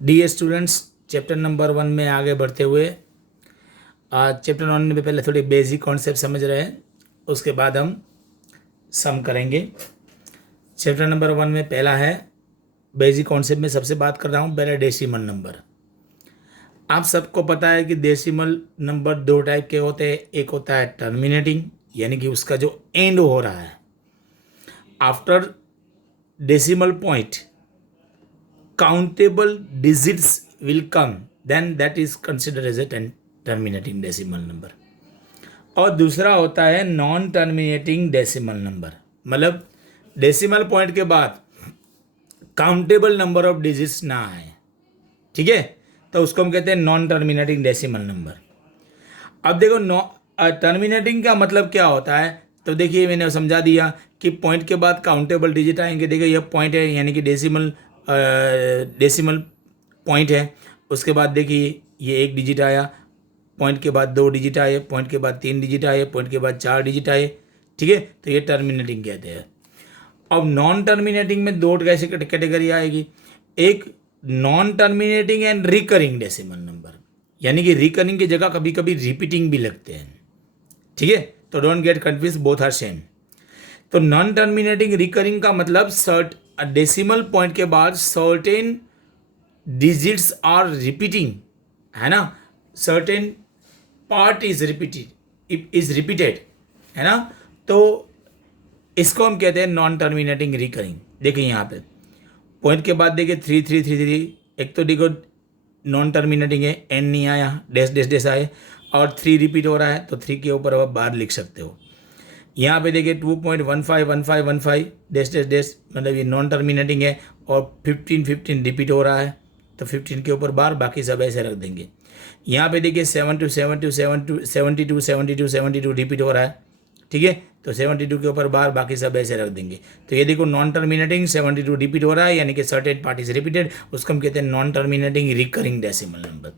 D students, chapter number 1 में आगे बढ़ते हुए आज चैप्टर 1 में पहले थोड़ी बेसिक कॉन्सेप्ट समझ रहे हैं, उसके बाद हम सम करेंगे। चैप्टर नंबर 1 में पहला है बेसिक कॉन्सेप्ट में सबसे बात कर रहा हूँ पहले डेसिमल नंबर। आप सबको पता है कि डेसिमल नंबर दो टाइप के होते हैं। एक होता है टर्मिनेटिंग, यानी कि उसका जो एंड हो रहा है after decimal point countable digits will come, then that is considered as a terminating decimal number। और दूसरा होता है नॉन टर्मिनेटिंग डेसिमल नंबर, मतलब डेसिमल पॉइंट के बाद काउंटेबल नंबर ऑफ डिजिट्स ना आए, ठीक है, तो उसको हम कहते हैं नॉन टर्मिनेटिंग डेसिमल नंबर। अब देखो टर्मिनेटिंग का मतलब क्या होता है, तो देखिए मैंने समझा दिया कि पॉइंट के बाद काउंटेबल डिजिट आएंगे। देखिए ये पॉइंट है, यानी कि डेसिमल पॉइंट है। उसके बाद देखिए ये एक डिजिट आया, पॉइंट के बाद दो डिजिट आए, पॉइंट के बाद तीन डिजिट आए, पॉइंट के बाद चार डिजिट आए, ठीक है, तो ये टर्मिनेटिंग कहते हैं। अब नॉन टर्मिनेटिंग में दो कैसे कैटेगरी आएगी, एक non terminating and recurring decimal number, यानी कि रिकरिंग की जगह कभी कभी रिपीटिंग भी लगते हैं, ठीक है, तो don't get confuse, both are same. तो नॉन टर्मिनेटिंग रिकरिंग का मतलब डेसिमल पॉइंट के बाद सर्टेन डिजिट्स आर रिपीटिंग, है ना, सर्टेन पार्ट इज रिपीटेड, है ना, तो इसको हम कहते हैं नॉन टर्मिनेटिंग रिकरिंग। देखिए यहाँ पे पॉइंट के बाद देखिए 3 एक तो देखो नॉन टर्मिनेटिंग है, एन नहीं आया, डैश डैश डैश आए, और 3 रिपीट हो रहा है, तो 3 के ऊपर आप बार लिख सकते हो। यहाँ पे देखिए 2.151515 डैश डैश डैश, मतलब ये नॉन टर्मिनेटिंग है, और 15 रिपीट हो रहा है, तो 15 के ऊपर बार, बाकी सब ऐसे रख देंगे। यहाँ पे देखिए 72 रिपीट हो रहा है, ठीक है, तो 72 के ऊपर बार, बाकी सब ऐसे रख देंगे। तो ये देखो नॉन टर्मिनेटिंग 72 रिपीट हो रहा है, यानी कि सर्टेन पार्ट इज रिपीटेड, उसको हम कहते हैं non terminating recurring decimal number.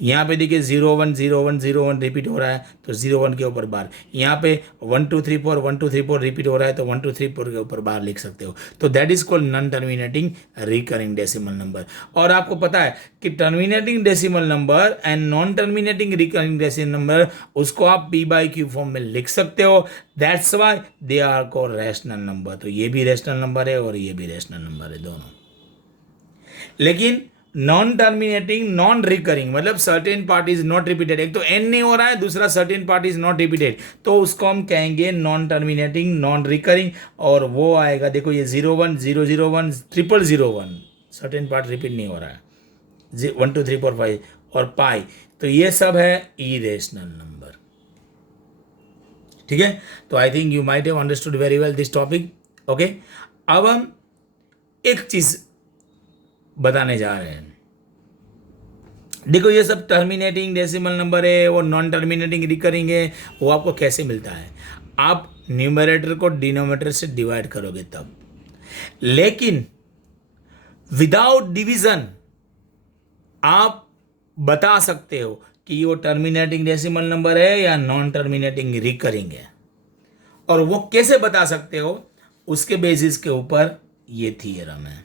यहाँ पे देखिए 010101 रिपीट हो रहा है, तो 01 के ऊपर बार। यहाँ पे 1234 रिपीट हो रहा है, तो 1234 के ऊपर बार लिख सकते हो। तो that is called non terminating recurring decimal number. और आपको पता है कि terminating decimal number and non terminating recurring decimal number, उसको आप p/q फॉर्म में लिख सकते हो। That's why they are called rational number. तो ये भी रैशनल नंबर है और ये भी रैशनल नंबर है, दोनों। लेकिन नॉन टर्मिनेटिंग नॉन रिकरिंग मतलब certain part is not repeated, एक तो एन नहीं हो रहा है, दूसरा certain part is not repeated, तो उसको हम कहेंगे नॉन टर्मिनेटिंग नॉन रिकरिंग। और वो आएगा, देखो ये 01 001 0001, सर्टेन पार्ट रिपीट नहीं हो रहा है, 1 2 3 4 5 और पाई, तो ये सब है इरेशनल नंबर, ठीक है। तो I think you might have understood very well this topic, okay. अब हम एक चीज बताने जा रहे हैं। देखो ये सब टर्मिनेटिंग डेसिमल नंबर है और नॉन टर्मिनेटिंग रिकरिंग है, वो आपको कैसे मिलता है, आप न्यूमरेटर को डिनोमिनेटर से डिवाइड करोगे तब। लेकिन विदाउट डिवीजन आप बता सकते हो कि वो टर्मिनेटिंग डेसिमल नंबर है या नॉन टर्मिनेटिंग रिकरिंग है। और वो कैसे बता सकते हो, उसके बेसिस के ऊपर ये थियरम है,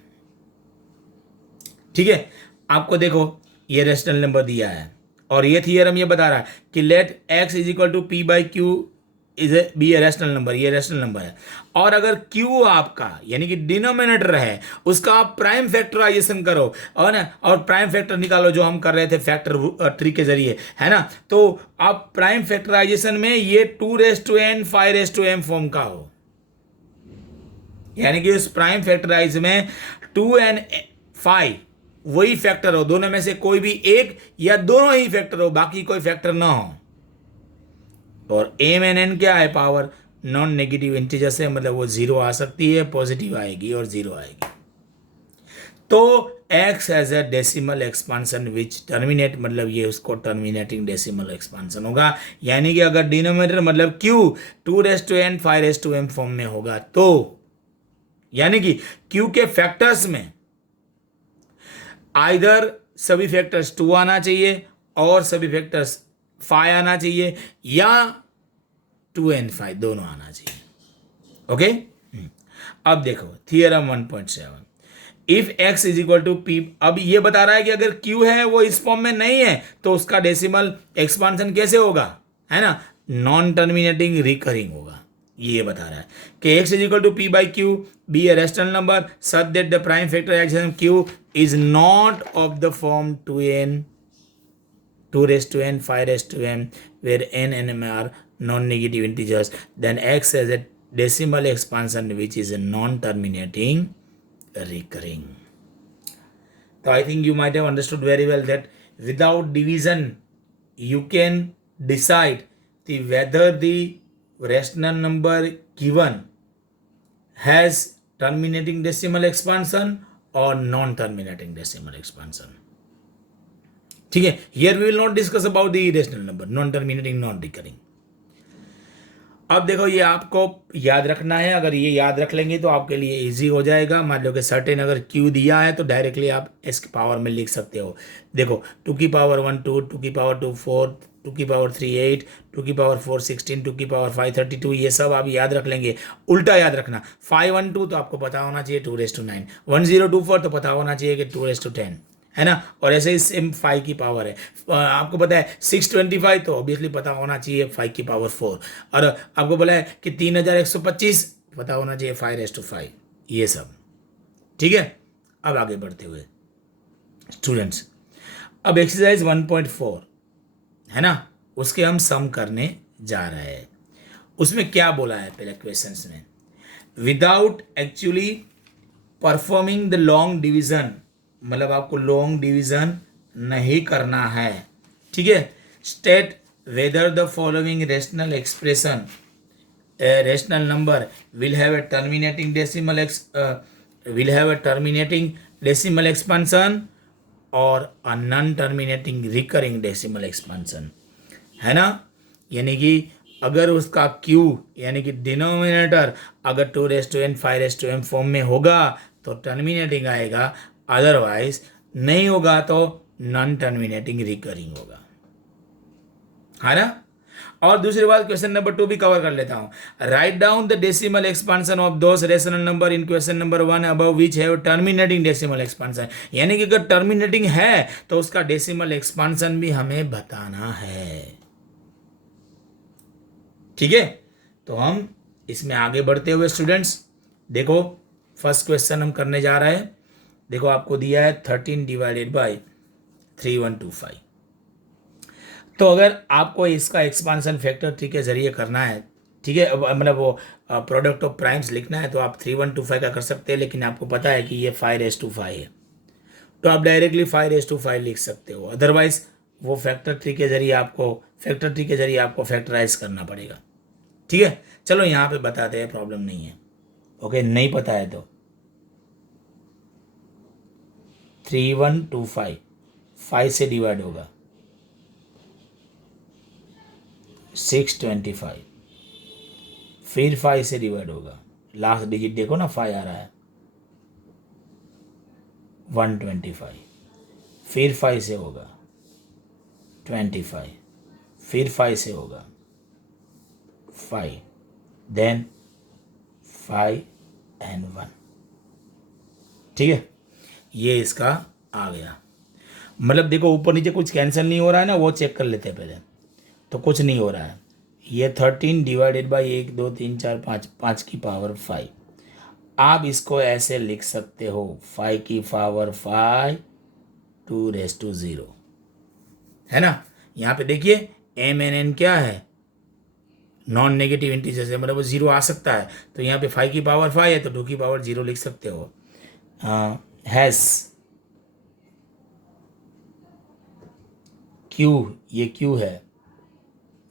ठीक है। आपको देखो ये रैशनल नंबर दिया है और ये थियरम ये बता रहा है कि let x is equal to p/q is be a rational number, ये रैशनल नंबर है। और अगर q आपका यानी कि डिनोमिनेटर है, उसका आप प्राइम फैक्टराइजेशन करो और ना, और प्राइम फैक्टर निकालो, जो हम कर रहे थे फैक्टर ट्री के जरिए, है ना। तो आप प्राइम फैक्टराइजेशन में ये 2n 5m फॉर्म का हो, यानी कि उस प्राइम फैक्टराइज में 2n 5 वही फैक्टर हो, दोनों में से कोई भी एक या दोनों ही फैक्टर हो, बाकी कोई फैक्टर ना हो। और m एन n क्या है, पावर नॉन नेगेटिव इंटीजर से, मतलब वो जीरो आ सकती है, पॉजिटिव आएगी और जीरो आएगी। तो x as a decimal expansion which terminate, मतलब ये उसको टर्मिनेटिंग डेसिमल एक्सपांसन होगा। यानी कि अगर डिनोमिनेटर मतलब q 2n 5m फॉर्म में होगा, तो यानी कि q के फैक्टर्स में आइदर सभी फैक्टर्स 2 आना चाहिए और सभी फैक्टर्स 5 आना चाहिए, या 2n 5 दोनों आना चाहिए, ओके। अब देखो theorem 1.7, if x is equal to p, अब ये बता रहा है कि अगर q है वो इस फॉर्म में नहीं है तो उसका डेसिमल एक्सपांशन कैसे होगा, है ना, नॉन टर्मिनेटिंग रिकरिंग होगा। ये बता रहा है कि x is equal to p by q be a rational number such that the prime factor x q is not of the form 2 raised to n 5 raised to m where n and m are non-negative integers, then x has a decimal expansion which is a non-terminating recurring. So I think you might have understood very well that without division you can decide whether the rational number given has terminating decimal expansion or non-terminating decimal expansion. ठीक है, here we will not discuss about the irrational number, non terminating, non recurring. अब देखो ये आपको याद रखना है, अगर ये याद रख लेंगे तो आपके लिए इजी हो जाएगा। मान लो कि सर्टेन अगर क्यू दिया है तो डायरेक्टली आप इसके पावर में लिख सकते हो। देखो 2 की पावर 1 2, 2 की पावर 2 4, 2 की पावर 3 8, 2 की पावर 4 16, 2 की पावर 5 32, ये सब आप याद रख लेंगे। उल्टा याद रखना, 5 1 2 तो आपको पता होना चाहिए 2 raised to 9, 1 0 2 4 तो पता होना चाहिए कि 2 raised to 10, है ना। और ऐसे ही सेम 5 की पावर है, आपको पता है 625 तो ऑब्वियसली पता होना चाहिए 5 की पावर 4, और आपको बोला है कि 3125 पता होना चाहिए 5 raised to 5, ये सब ठीक है। अब आगे बढ़ते हुए स्टूडेंट्स, अब एक्सरसाइज 1.4 है ना, उसके हम सम करने जा रहे हैं। उसमें क्या बोला है पहले क्वेश्चंस में, without actually performing the long division, मतलब आपको लॉन्ग डिवीजन नहीं करना है, ठीक है। State whether the following rational expression, rational number will have a terminating decimal expansion और a non terminating recurring decimal expansion, है ना। यानी कि अगर उसका Q यानी कि डिनोमिनेटर अगर 2 raised to n 5 raised to m form में होगा तो टर्मिनेटिंग आएगा, अदरवाइज नहीं होगा तो नॉन टर्मिनेटिंग रिकरिंग होगा, है ना। और दूसरी बात क्वेश्चन नंबर 2 भी कवर कर लेता हूं। Write down the decimal expansion of those rational number in question number 1 above which have terminating decimal expansion, यानी कि अगर टर्मिनेटिंग है तो उसका डेसिमल एक्सपांशन भी हमें बताना है, ठीक है। तो हम इसमें आगे बढ़ते हुए स्टूडेंट्स देखो, फर्स्ट क्वेश्चन हम करने जा रहे हैं। देखो आपको दिया है 13 डिवाइडेड बाई 3125। तो अगर आपको इसका एक्सपांशन फैक्टर ट्री के जरिए करना है, ठीक है, मतलब वो प्रोडक्ट ऑफ प्राइम्स लिखना है तो आप 3125 का कर सकते हैं, लेकिन आपको पता है कि ये 5 raised to 5 है तो आप डायरेक्टली 5 raised to 5 लिख सकते हो, अदरवाइज वो फैक्टर ट्री के जरिए आपको फैक्टराइज करना पड़ेगा, ठीक है। चलो यहाँ पे बताते हैं, प्रॉब्लम नहीं है, ओके। नहीं पता है तो 3125 5 से डिवाइड होगा 625, फिर 5 से डिवाइड होगा, लास्ट डिजिट देखो ना 5 आ रहा है, 125, फिर 5 से होगा 25, फिर 5 से होगा 5, देन 5 and 1, ठीक है। ये इसका आ गया, मतलब देखो ऊपर नीचे कुछ कैंसिल नहीं हो रहा है ना, वो चेक कर लेते हैं पहले। तो कुछ नहीं हो रहा है, ये 13 डिवाइडेड बाई 1 2 3 4 5, 5 की पावर 5। आप इसको ऐसे लिख सकते हो 5 की पावर 5 2 raised to 0, है ना। यहाँ पे देखिए एम एन एन क्या है, नॉन नेगेटिव इंटीजर से, मतलब वो 0 आ सकता है। तो यहाँ पे 5 की पावर 5 है तो 2 की पावर 0 लिख सकते हो। हैज़ क्यू, ये क्यू है,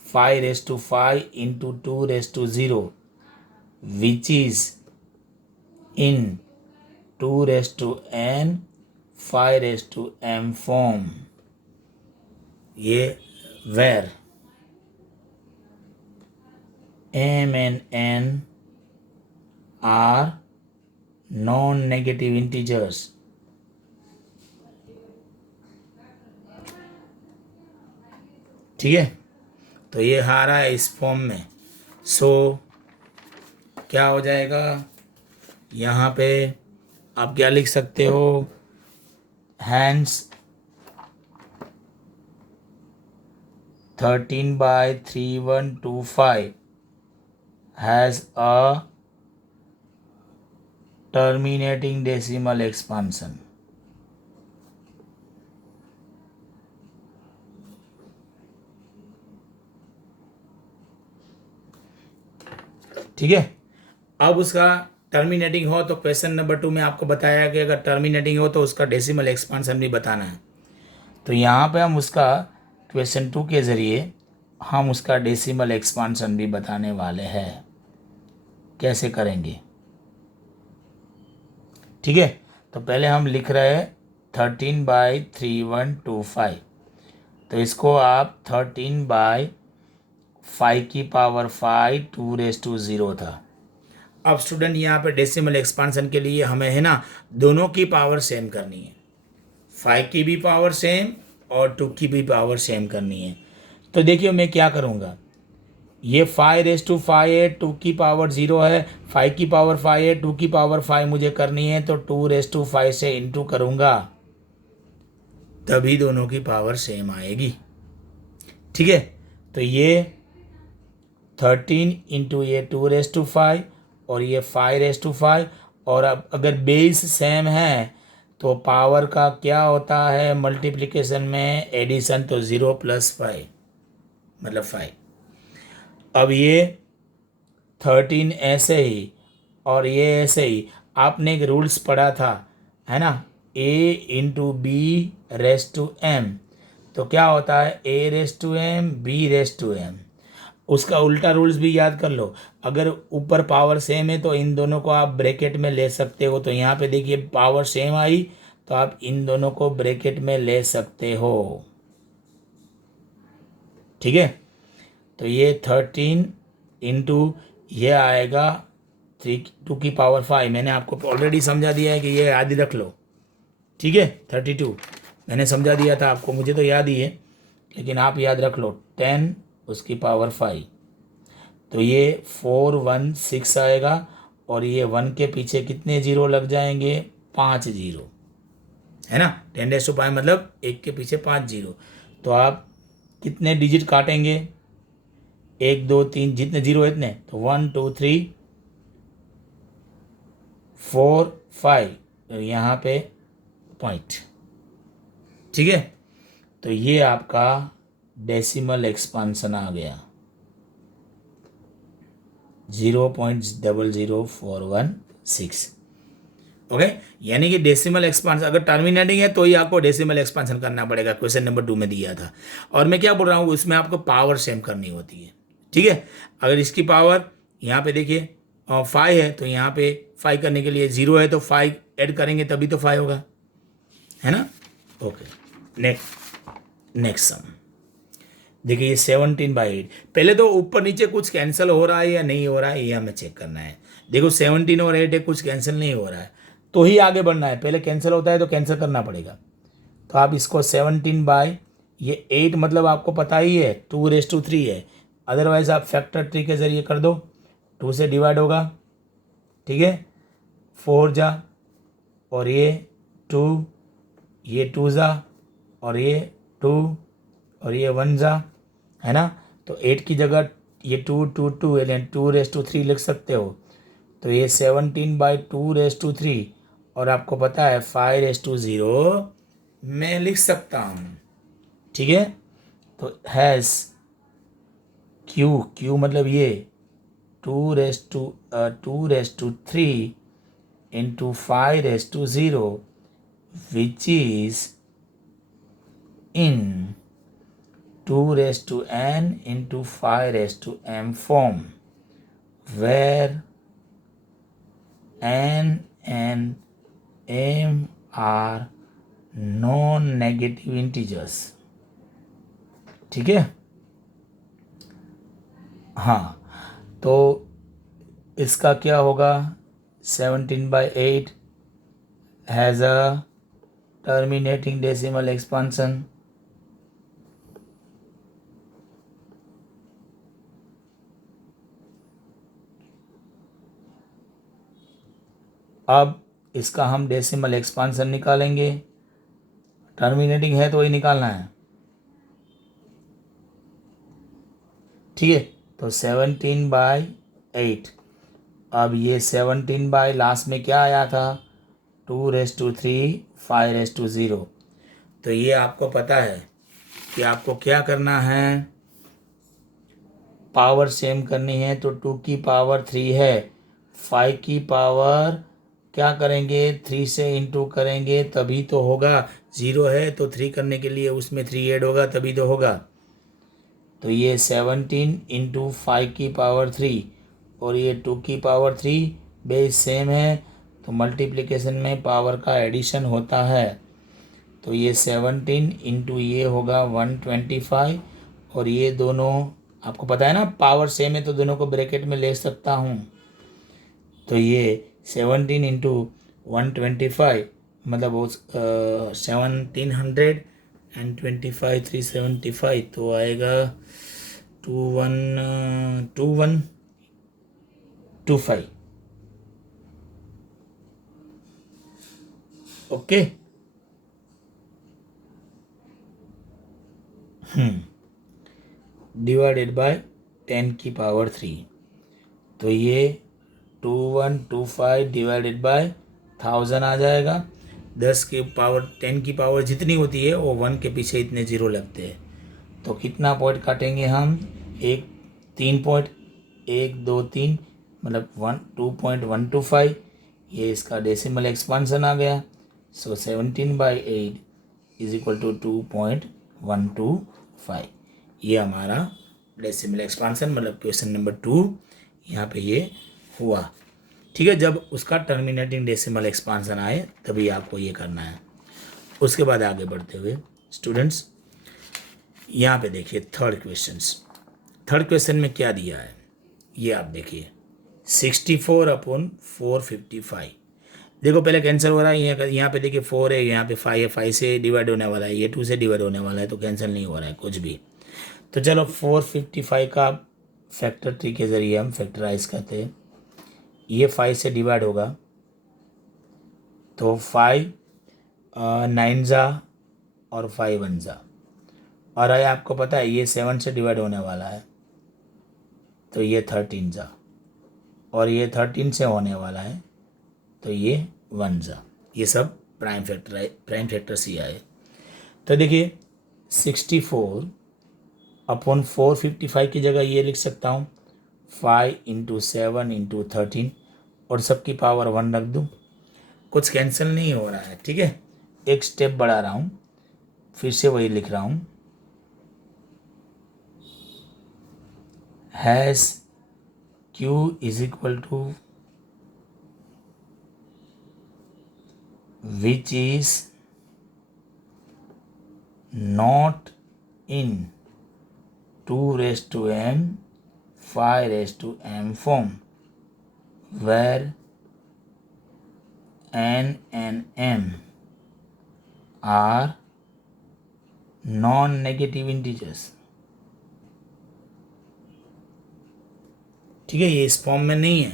5 raised to 5 into 2 raised to 0 which is in 2 raised to n 5 raised to m form, ये where m and n are non-negative integers, ठीक है। तो ये आ रहा है इस फॉर्म में, सो क्या हो जाएगा यहाँ पे आप क्या लिख सकते हो, hence 13/3125 has a terminating decimal expansion. ठीक है, अब उसका टर्मिनेटिंग हो तो क्वेश्चन नंबर 2 में आपको बताया कि अगर टर्मिनेटिंग हो तो उसका डेसिमल एक्सपांसन भी बताना है। तो यहाँ पे हम उसका क्वेश्चन 2 के ज़रिए हम उसका डेसिमल एक्सपांसन भी बताने वाले हैं। कैसे करेंगे, ठीक है। तो पहले हम लिख रहे हैं 13/3125, तो इसको आप 13/5 2⁵ था। अब स्टूडेंट यहाँ पे डेसिमल एक्सपांसन के लिए हमें है ना दोनों की पावर सेम करनी है, 5 की भी पावर सेम और 2 की भी पावर सेम करनी है। तो देखिए मैं क्या करूँगा, ये 5⁵5 है, 2 की पावर 0 है, 5 की पावर 5 है, 2 की पावर 5 मुझे करनी है, तो 2⁵5 से इंटू करूँगा, तभी दोनों की पावर सेम आएगी। ठीक है, तो ये 13 इंटू ये 2⁵5 और ये 5⁵5, और अब अगर बेस सेम है तो पावर का क्या होता है मल्टीप्लिकेशन में, एडिशन, तो 0 + 5 मतलब 5। अब ये 13 ऐसे ही और ये ऐसे ही, आपने एक रूल्स पढ़ा था है ना, A × B⁵M, तो क्या होता है A⁵M B⁵M, उसका उल्टा रूल्स भी याद कर लो। अगर ऊपर पावर सेम है तो इन दोनों को आप ब्रैकेट में ले सकते हो, तो यहाँ पे देखिए पावर सेम आई तो आप इन दोनों को ब्रैकेट में ले सकते हो। ठीक है, तो ये 13 इंटू ये आएगा 2 की पावर 5, मैंने आपको ऑलरेडी समझा दिया है कि ये याद ही रख लो। ठीक है, 32 मैंने समझा दिया था आपको, मुझे तो याद ही है, लेकिन आप याद रख लो 10 उसकी पावर 5, तो ये 416 आएगा, और ये 1 के पीछे कितने जीरो लग जाएंगे, 5 जीरो, है ना। 10⁵5 मतलब 1 के पीछे 5 जीरो, तो आप कितने डिजिट काटेंगे, 1 2 3 जितने जीरो है इतने, तो 1 2 3 4 5, तो यहाँ पे पॉइंट। ठीक है, तो ये आपका डेसिमल एक्सपांसन आ गया 0.00416। ओके, यानी कि डेसिमल एक्सपांसन अगर टर्मिनेटिंग है तो ही आपको डेसिमल एक्सपांसन करना पड़ेगा, क्वेश्चन नंबर 2 में दिया था। और मैं क्या बोल रहा हूँ, उसमें आपको पावर सेम करनी होती है। ठीक है, अगर इसकी पावर यहाँ पे देखिए 5 है, तो यहाँ पे 5 करने के लिए 0 है, तो 5 ऐड करेंगे तभी तो 5 होगा, है ना। ओके, नेक्स्ट सम देखिए, ये 17/8। पहले तो ऊपर नीचे कुछ कैंसिल हो रहा है या नहीं हो रहा है ये हमें चेक करना है। देखो 17 और 8 है, कुछ कैंसिल नहीं हो रहा है तो ही आगे बढ़ना है, पहले कैंसिल होता है तो कैंसिल करना पड़ेगा। तो आप इसको 17 ये 8 मतलब आपको पता ही है 2⁵3 है, अदरवाइज आप फैक्टर ट्री के ज़रिए कर दो, 2 से डिवाइड होगा। ठीक है, 4 जा और ये 2, ये 2 जा और ये 2 और ये 1 जा, है ना। तो 8 की जगह ये 2 2 2 यानी 2⁵3 लिख सकते हो, तो ये 17/2⁵3, और आपको पता है 5⁵0 मैं लिख सकता हूँ। ठीक है, तो हैज़ क्यू मतलब ये 2⁵3 into 5⁵0 which is in 2⁵n into 5⁵m form, where n and m are non-negative integers। ठीक है, हाँ, तो इसका क्या होगा, 17/8 has a terminating decimal expansion. अब इसका हम डेसिमल एक्सपांसन निकालेंगे, टर्मिनेटिंग है तो वही निकालना है, ठीक है। तो 17/8, अब ये 17 लास्ट में क्या आया था, 2�3, 5�0। तो ये आपको पता है कि आपको क्या करना है, पावर सेम करनी है, तो 2 की पावर 3 है, 5 की पावर क्या करेंगे, 3 से इंटू करेंगे तभी तो होगा, 0 है तो 3 करने के लिए उसमें 3 ऐड होगा तभी तो होगा। तो ये 17 इंटू 5 की पावर 3 और ये 2 की पावर 3 बेस सेम है, तो मल्टीप्लिकेशन में पावर का एडिशन होता है। तो ये 17 इंटू ये होगा 125, और ये दोनों आपको पता है ना पावर सेम है तो दोनों को ब्रैकेट में ले सकता हूँ। तो ये 17 इंटू 125 मतलब वो 1700 एंड 25 375, तो आएगा 2125। ओके, डिवाइडेड बाय 10 की पावर 3, तो ये 2125 डिवाइडेड बाय 1000 आ जाएगा। 10 की पावर 10 की पावर जितनी होती है वो 1 के पीछे इतने जीरो लगते हैं। तो कितना पॉइंट काटेंगे हम, 3 पॉइंट, 1 2 3 मतलब 2.125, ये इसका डेसिमल एक्सपांसन आ गया। सो 17/8 इज इक्वल टू 2.125, ये हमारा डेसिमल एक्सपांसन मतलब क्वेश्चन नंबर 2 यहाँ पे ये हुआ, ठीक है। जब उसका टर्मिनेटिंग डेसिमल एक्सपांसन आए तभी आपको ये करना है। उसके बाद आगे बढ़ते हुए स्टूडेंट्स यहाँ पे देखिए थर्ड क्वेश्चन में क्या दिया है, ये आप देखिए 64/455। देखो पहले कैंसिल हो रहा है, यहाँ पे देखिए 4 है, यहाँ पे 5 है, 5 से डिवाइड होने वाला है, ये 2 से डिवाइड होने वाला है, तो कैंसिल नहीं हो रहा है कुछ भी। तो चलो 455 का फैक्टर ट्री के ज़रिए हम फैक्टराइज करते हैं। ये 5 से डिवाइड होगा तो 5 9 जा और 5 1 जा, और ये आपको पता है ये 7 से डिवाइड होने वाला है, तो ये 13 जा, और ये 13 से होने वाला है तो ये 1 जा। ये सब प्राइम फैक्टर सी आए। तो देखिए 64/455 की जगह ये लिख सकता हूँ 5 × 7 × 13, और सबकी पावर 1 रख दूँ, कुछ कैंसिल नहीं हो रहा है, ठीक है। एक स्टेप बढ़ा रहा हूँ, फिर से वही लिख रहा हूँ, has Q is equal to which is not in 2m 5m form, where n and m are non-negative integers, ठीक है। ये इस फॉर्म में नहीं है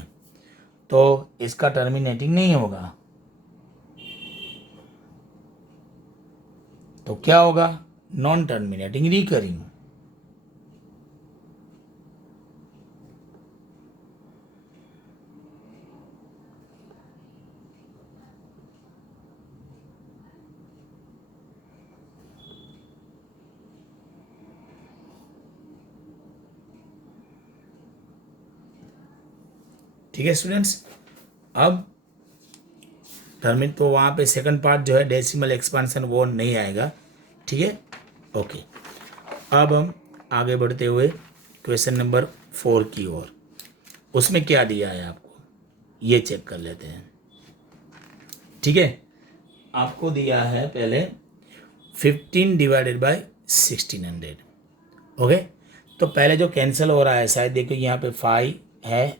तो इसका टर्मिनेटिंग नहीं होगा, तो क्या होगा, नॉन टर्मिनेटिंग रिकरिंग। ठीक है स्टूडेंट्स, अब टर्मिनेट तो वहाँ पे सेकंड पार्ट जो है डेसिमल एक्सपांसन वो नहीं आएगा, ठीक है। ओके, अब हम आगे बढ़ते हुए क्वेश्चन नंबर 4 की ओर, उसमें क्या दिया है आपको ये चेक कर लेते हैं, ठीक है। आपको दिया है पहले 15 डिवाइडेड बाय 1600, ओके। तो पहले जो कैंसिल हो रहा है शायद देखो यहाँ पे 5 है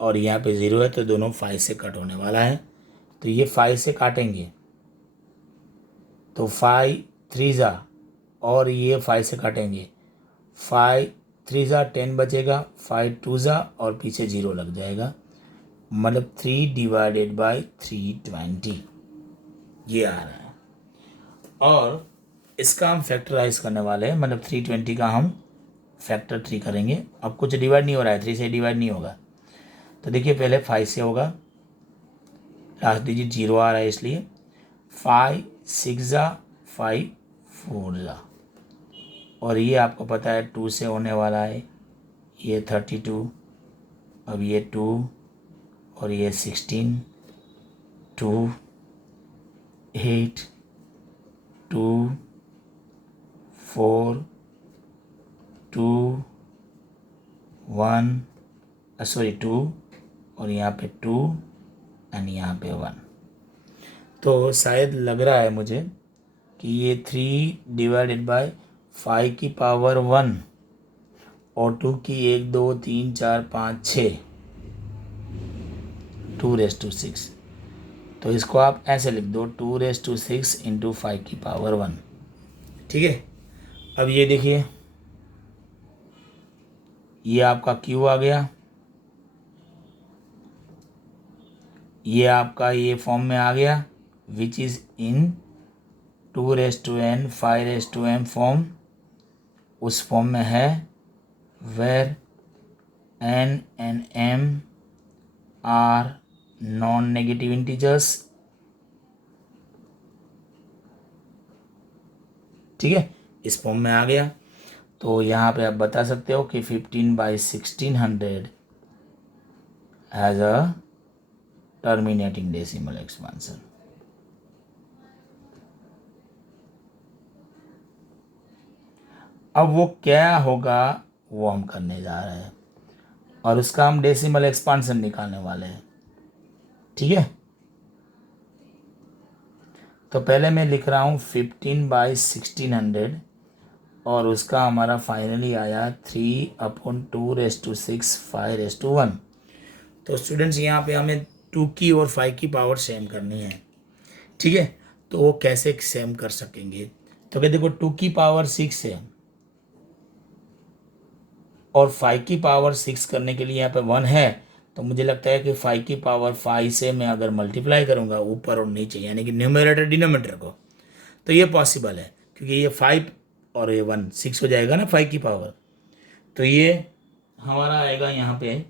और यहाँ पे 0 है, तो दोनों 5 से कट होने वाला है, तो ये 5 से काटेंगे तो 5 3 जा, और ये 5 से काटेंगे 5 3 जा 10 बचेगा, 5 2 जा और पीछे 0 लग जाएगा, मतलब 3 डिवाइडेड बाई 320 ये आ रहा है। और इसका हम फैक्टराइज करने वाले हैं, मतलब 320 का हम फैक्टर 3 करेंगे। अब कुछ डिवाइड नहीं हो रहा है, 3 से डिवाइड नहीं होगा। तो देखिए पहले 5 से होगा, लास्ट डिजिट 0 आ रहा है इसलिए 5 6 जा 5 4 जा, और ये आपको पता है 2 से होने वाला है, ये 32, अब ये 2 और ये 16, 2 8 2 4 2 1 सॉरी 2 और यहाँ पे 2 एंड यहाँ पे 1। तो शायद लग रहा है मुझे कि ये 3 डिवाइडेड बाय 5 की पावर 1 और 2 की 1 2 3 4 5 6 2�6। तो इसको आप ऐसे लिख दो 2�6 इंटू 5 की पावर 1। ठीक है, अब ये देखिए ये आपका Q आ गया, ये आपका ये फॉर्म में आ गया which is in 2n 5m form, उस फॉर्म में है where n and m are non negative integers. ठीक है, इस फॉर्म में आ गया। तो यहाँ पे आप बता सकते हो कि 15/1600 has a terminating decimal expansion. अब वो क्या होगा वो हम करने जा रहे हैं, और उसका हम डेसिमल एक्सपांसन निकालने वाले हैं। ठीक है, तो पहले मैं लिख रहा हूँ 15/1600 और उसका हमारा फाइनली आया 3/2⁶ 5:1। तो स्टूडेंट्स यहाँ पे हमें 2 की और 5 की पावर सेम करनी है। ठीक है, तो वो कैसे सेम कर सकेंगे, तो क्या देखो 2 की पावर 6 है और 5 की पावर 6 करने के लिए यहाँ पे 1 है, तो मुझे लगता है कि 5 की पावर 5 से मैं अगर मल्टीप्लाई करूँगा ऊपर और नीचे यानी कि न्यूमरेटर डिनोमिनेटर को, तो ये पॉसिबल है क्योंकि ये 5 और ये 1 6 हो जाएगा ना 5 की पावर। तो ये हमारा आएगा यहाँ पे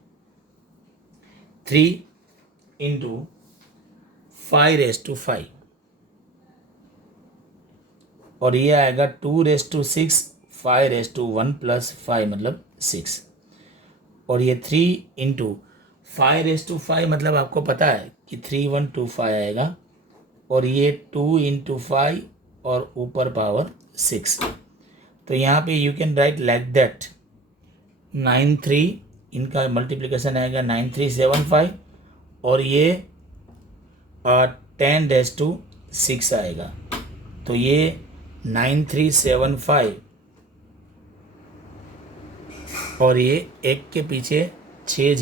3 इंटू 5⁵ और ये आएगा 2�6 5:1 प्लस 5 मतलब 6, और ये 3 इंटू 5:5 मतलब आपको पता है कि 3125 आएगा, और ये 2 इंटू 5 और ऊपर पावर 6। तो यहाँ पे you can write like that 93 इनका मल्टीप्लिकेशन आएगा 9375 और ये 10⁻6 आएगा। तो ये 9375 और ये एक के पीछे 6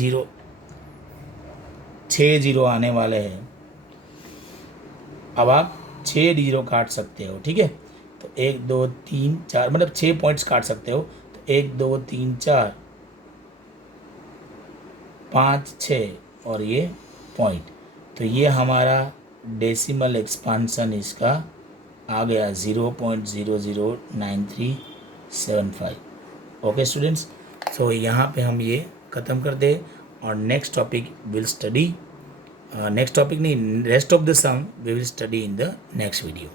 जीरो आने वाले हैं। अब आप 6 जीरो काट सकते हो। ठीक है, तो 1 2 3 4 मतलब 6 पॉइंट्स काट सकते हो। तो 1 2 3 4 5 6 और ये पॉइंट, तो ये हमारा डेसिमल एक्सपांसन इसका आ गया 0.009375। ओके स्टूडेंट्स, सो यहाँ पे हम ये ख़त्म कर दे और next topic will study next topic नहीं, rest of the sum we will study in the next video.